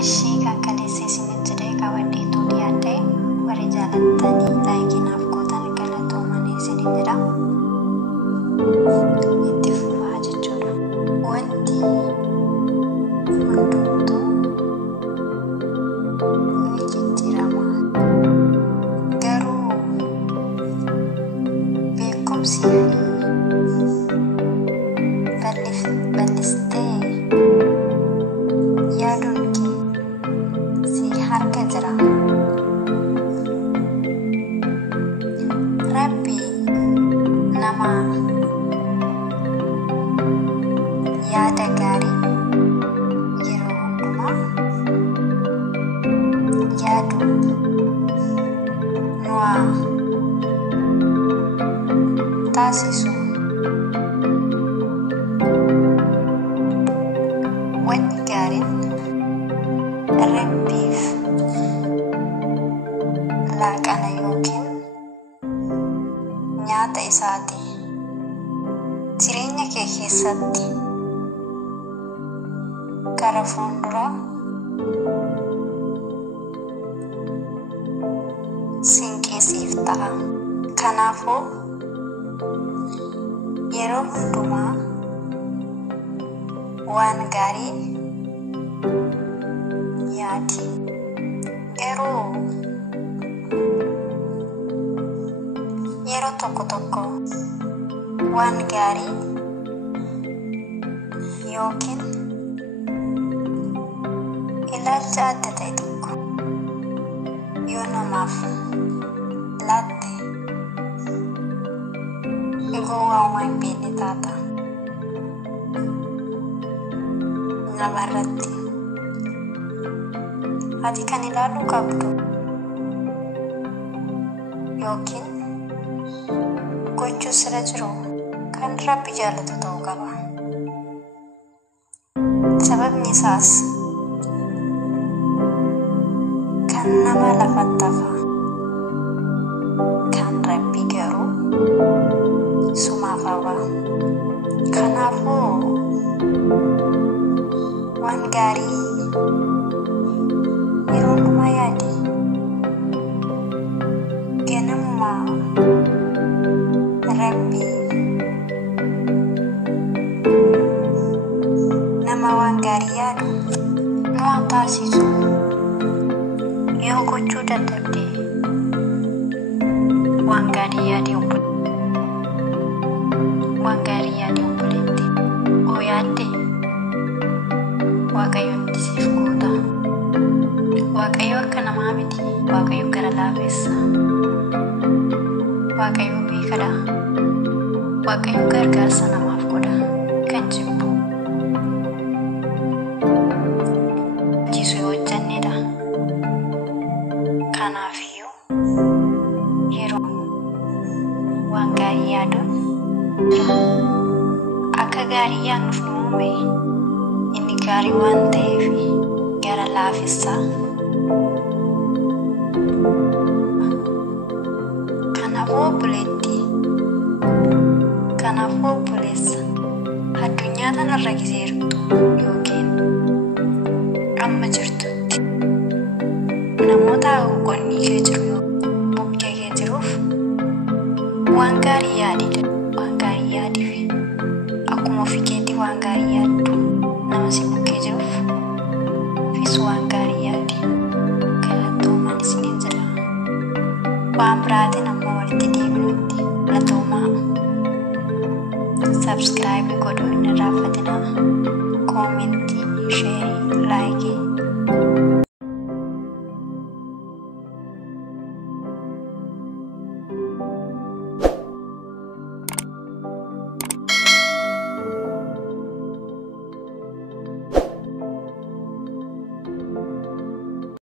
Ishii kan kaleessa isiniin jedhee qawadheetu dhiyaadhe warri jaalattanii laayikinaaf gootan galatoomanii isiniin jedha. Itti fufaa jechuudha. Wanti hundumtuu ni jijjiirama. Garuu beekumsi bal'istee yaaduun kee si harka jira. Rabbi nama yaada gaarii yeroo hundumaa yaadu nu taasisu. Wanti gaariin Rabbiif laaqana yookiin nyaata isaati. Jireenya kee keessatti gara fuulduraa sinqisiif ta'a. Kanaafuu yeroo hundumaa waan gaarii yaadi. Garuu yeroo tokko waan gaarii yookiin ilaalcha adda ta'e tokko yoo namaaf laatte gowwaa'uma hin beekne taata. Namarratti ati kan ilaaluu qabdu yookiin gochuu sirra jiru kan Rabbi jaallatu ta'uu qaba. Sababni isaas kan nama lafatti hafa, kan Rabbi garuu sumaaf hafa. Kanaafuu waan gaarii yeroo hundumaa yaadi. Ganamuma Rabbi nama waan gaarii yaadu nu taasisu. Yoo gochuu dadhabde waan gaarii yaadi obboleetti. Oo yaadde Waaqayyo itti siif goota. Waaqayyo akka namaa miti. Waaqayyo gara laafessa. Waaqayyo beekadha. Waaqayyo gargaarsa namaaf godha. Kan jibbu jisu yoo hojjannedha. Kanaafiyyuu yeroo waan gaarii yaaduun akka gaarii yaadnuuf nu uume. Inni gaarii waan ta'eef gara laafessaa. Kanaafuu obboleessa addunyaa kanarra jirtu yookiin amma jirtutti namoota qonnii kee jiru bukkee kee jiruuf waan gaarii yaadidha. Waan gaarii yaadiif akkuma ofii keetii waan gaarii yaaddu nama si bukkee jiruuf fis waan gaarii yaadi. Galatoomaa isiniin jedha. Waan biraatiin amma walitti deebinutti galatoomaa. Subscribe godhuu hin irraanfatinaa. Comment, share